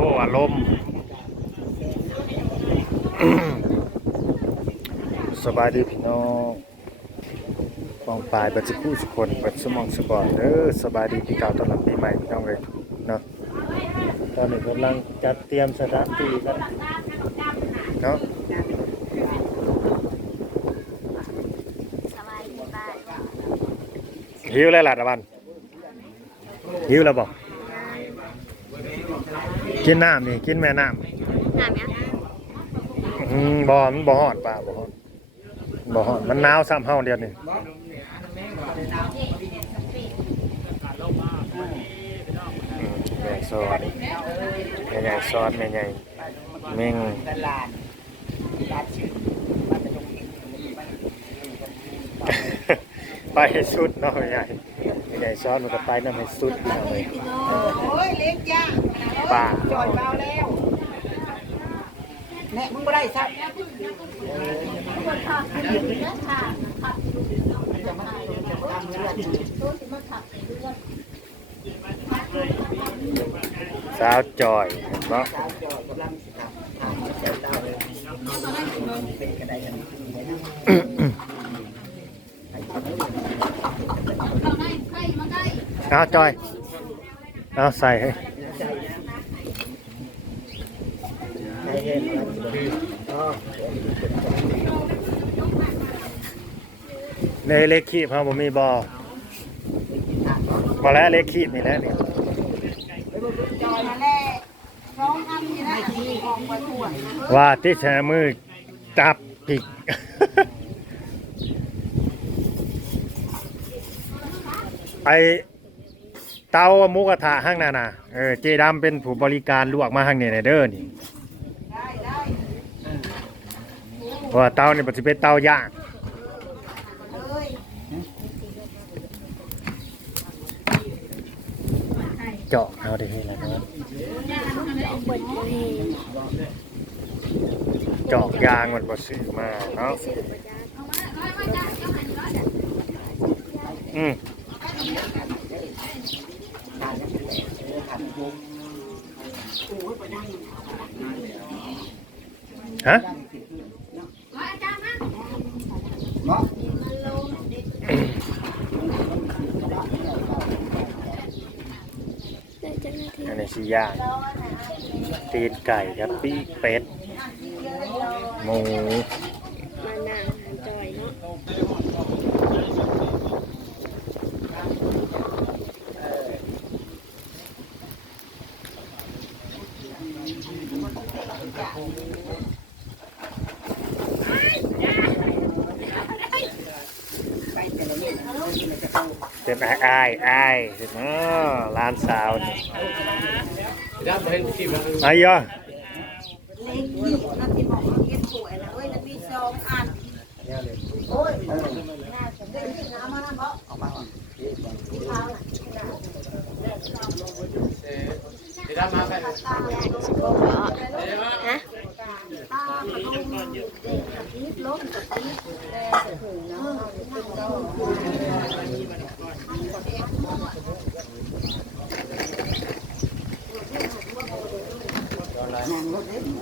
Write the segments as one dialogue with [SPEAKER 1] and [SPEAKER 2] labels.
[SPEAKER 1] อ้อารมณ์สบายดีพี่น้องปองปลายบัดสิคู่สุคนบัดสมองสปอร์ตเด้อสบายดีปีเก่าตอนรับปีใหม่พี่น้องเลยเนาะตอนนี้กำลังจัดเตรียมสถานที่กันเนาะหิวแล้วล่ะตะวันหิวแล้วบอก กินน้ำนี่กินแม่น้ำ
[SPEAKER 2] น้ำยัง
[SPEAKER 1] อืมบ่มันบ่ฮอดป่าบ่ฮอดบ่ฮอดมันหนาวซ้ำเฮาเดียวนี่อืมแม่ซอสแม่ใหญ่ซอสแม่ใหญ่แม่ง
[SPEAKER 3] ตลาดตลาดชื่อบ้านตะยงเอง
[SPEAKER 1] ไปให้สุดเนาะแม่ใหญ่แม่ใหญ่ซอสมันก็ไปนำให้สุดพี่น้องเลย
[SPEAKER 3] โอ้ยเล็กย่า ง
[SPEAKER 1] ป่า
[SPEAKER 3] จอยเบาแล้วแน่มึงไม่ได้ซัก
[SPEAKER 1] สาวจอยเห็นบ่
[SPEAKER 3] สาวจอยกำลังสิครับทางเจ้าเต้าเลยเป็นกระไดกัน
[SPEAKER 1] เอาจอย เอาใส่ให้
[SPEAKER 3] ใน
[SPEAKER 1] เล็กขีบเฮาบ่มีบ่บ่แล้วเล็กขีบนี่แล้
[SPEAKER 3] วนี่ว
[SPEAKER 1] ว่าที่แชมือจับผิกไอเตาหมูกระทะห้างนาน่ะเออเจดำเป็นผู้บริการลวกมาห้างนี่เด้อนี่
[SPEAKER 3] ได้ได้
[SPEAKER 1] เพราะว่าเตานี่มันสิเป็นเตาย่าง
[SPEAKER 3] เจาะ
[SPEAKER 1] เอาได้ให้แล้วเนาะเจาะยางมันบ่ซื้อมาเนาะ
[SPEAKER 2] อื
[SPEAKER 1] มฮะ
[SPEAKER 3] เนาะ
[SPEAKER 2] ได้เจ้าหน้าที่
[SPEAKER 1] อันนี้สิย่างตีนไก่ครับปีกเป็ด หมู
[SPEAKER 2] มานาหันจอยเนาะ
[SPEAKER 1] เป็นอ้ายอ้ายอ้ายเนาะร้านสาวนี่ไอ้ยอ
[SPEAKER 3] เล็กที่นาทีบอกว่าเก็บสวยนะเอ้ยนาทีสองอันโอ้ยน่าจะได้ที่น้ำมานะเพราะเอามาก่อนที่เท้าน่ะ
[SPEAKER 2] อยากสิบอกเหรอฮะ
[SPEAKER 3] ตาขนมเด็กกับพีชล้มกับพีชแดงกับหูเนาะเป็นต้น นั่งร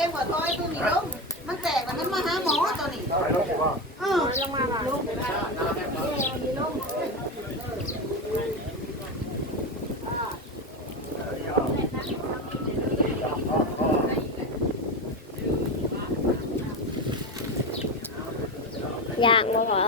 [SPEAKER 2] อ็มหัวท้
[SPEAKER 1] อ
[SPEAKER 2] ยตัว
[SPEAKER 3] นี้ลูกมันแตกแล้วมันมาหาหมอตัวนี้เออลงมาบ้างลงาลงยา
[SPEAKER 1] กว่า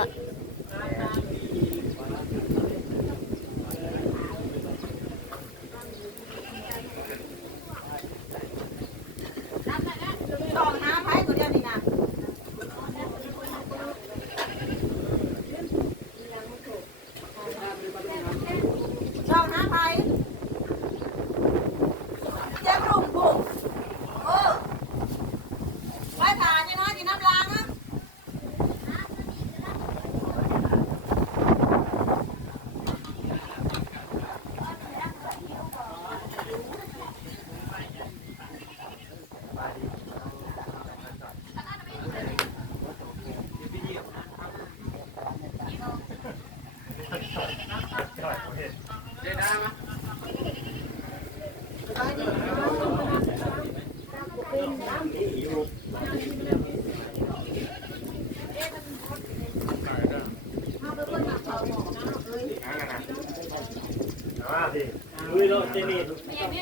[SPEAKER 1] โลดที่นี่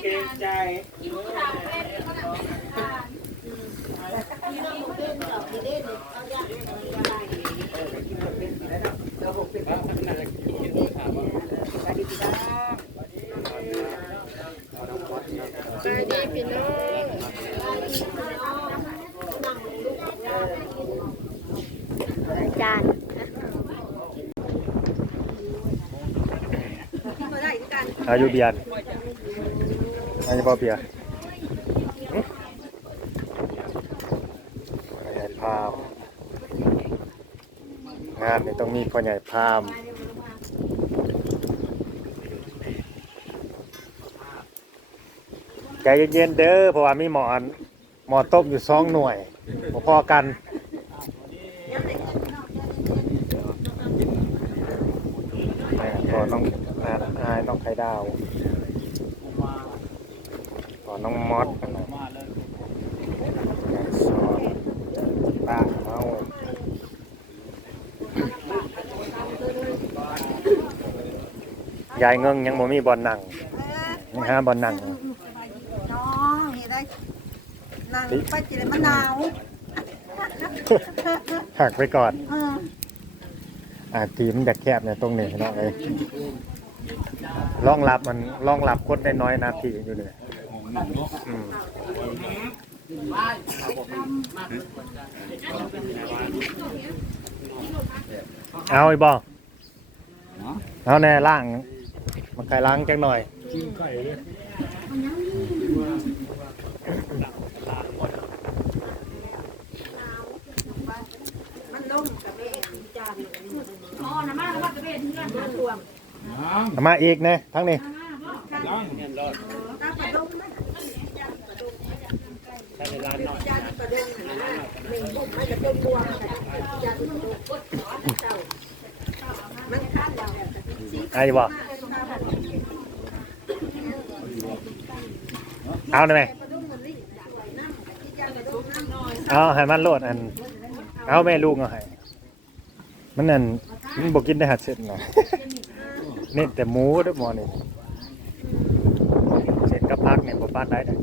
[SPEAKER 1] เกรงใจ
[SPEAKER 2] สวัสดีพี่น้องจาน
[SPEAKER 3] มาได้ อา
[SPEAKER 1] ยุเบียร์อายุบ่เบียร์ใหญ่พามงานนี่ต้องมีพ่อใหญ่พามใจเย็นๆเด้อเพราะว่ามีหมอนหมอต้มอยู่สองหน่วยพอกันแม่พอน้องอาอายน้อง ไข่ดาวพอน้องมอสกันนะแกงซอยป้าเมายายเงิงยังบ่มีบอลนั่งยังหาบอลนั่ง
[SPEAKER 3] น้องนี่ได้นั่งไปจิเลยมะนาว
[SPEAKER 1] หักไปก่อน
[SPEAKER 3] เออ
[SPEAKER 1] อ่าทีมนจะแคบเนี่ยตรงนี้เนาะเลย รองรับมันรองรับคนได้น้อยนาทีอยู่เลยอืมเอาอีบ่เอาแน่ล่างมันไก่ล้างจังหน่อย
[SPEAKER 3] มันล่มกับเบนจานอ๋อน้ำมันแล้วว่ากับเบนที่นั่นรวม
[SPEAKER 1] เอามาอีกเนี่ยทั้งนี้
[SPEAKER 3] ตาปลาดุกไหมจานปลาดุกนะหนึ่งบุกมันจะเป็นบวงจานปลาดุกมันขั้นเอ้
[SPEAKER 1] บ่เอาได้ไหม
[SPEAKER 3] อย
[SPEAKER 1] เอาให้มันโลดอัน เอาแม่ลูกเอาให้มันนั่นมันบอกกินได้หัดเสร็จนะ นี่แต่หมูเด้วยหมอนี่เสร็จก็พักเนี่ยบ่ปานได้เด้อ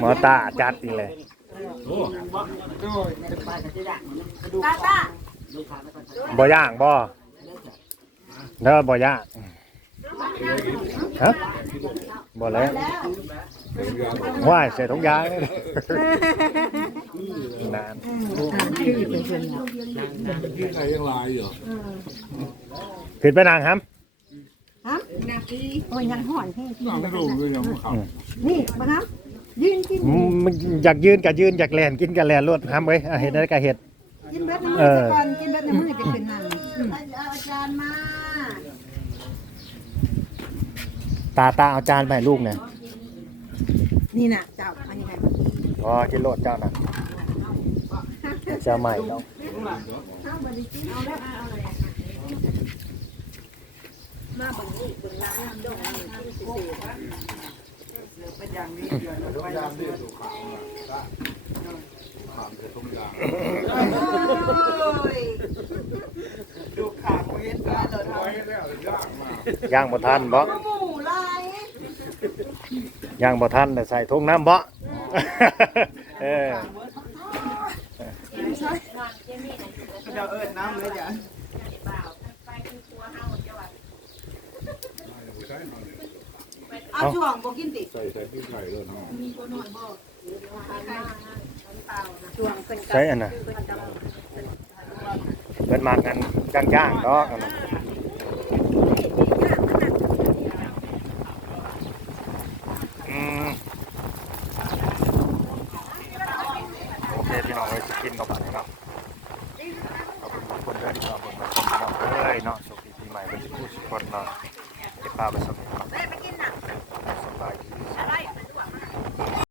[SPEAKER 1] หมอตาจัดจริงเลย
[SPEAKER 3] ตาตา
[SPEAKER 1] บ่ย่างบ่เด้อบ่ย่างฮะบ่แล้วว่ายใส่ถุงยางนี่นาน
[SPEAKER 4] ที่ใครยังลายอยู่
[SPEAKER 1] ขึ้นไปนางครับ
[SPEAKER 3] ฮะโอ้ยยังห่อนแห้ง
[SPEAKER 4] น้องไม่รู้เลยยังไม่ขับ
[SPEAKER 3] นี่มาครับ ยืนกิน
[SPEAKER 1] อืมมันอยากยืนกับยืนอยากแลนกินกับแลนรวดทำเว้ยอะเห็นได้ก็เห็ด
[SPEAKER 3] กินเบ็ดน้ำมือก่อนกินเบ็ดน้ำมือจะเป็นนั่นอาจารย์มา
[SPEAKER 1] ตาตาเอาจานไปให้ลูกเนี่ย
[SPEAKER 3] นี่น่ะเจ้าอันนี้ไง
[SPEAKER 1] พอกินโลดเจ้าน่ะเจ้าใหม่เนาะ
[SPEAKER 3] เอาบริจิเอาแล้วเอาอะไรมาบังนี่บังล้างน้ำดงนี่กินสิสิ เป็นอย่างนี้
[SPEAKER 4] ทุกยามนี่ดูขาวนะขาวเป็นทุกยาม
[SPEAKER 3] ดูขางเห็นปลาเลย
[SPEAKER 4] ไว้แล้วยากมาก
[SPEAKER 1] ย่างบ่ทันบ่
[SPEAKER 3] หมูลาย
[SPEAKER 1] ย่างบ่ทันแต่ใส่ถุงน้ำบ่ เออ
[SPEAKER 3] เดี๋ยวเอิญน้ำเลยจ้ะเอา ช่วงบอกกินติ
[SPEAKER 4] ใส่ใส่ที่ไข่เลยเนะ
[SPEAKER 3] ช่วงเป็น
[SPEAKER 1] ใช่อันน่ะเป็นมากันย่างๆเนาะ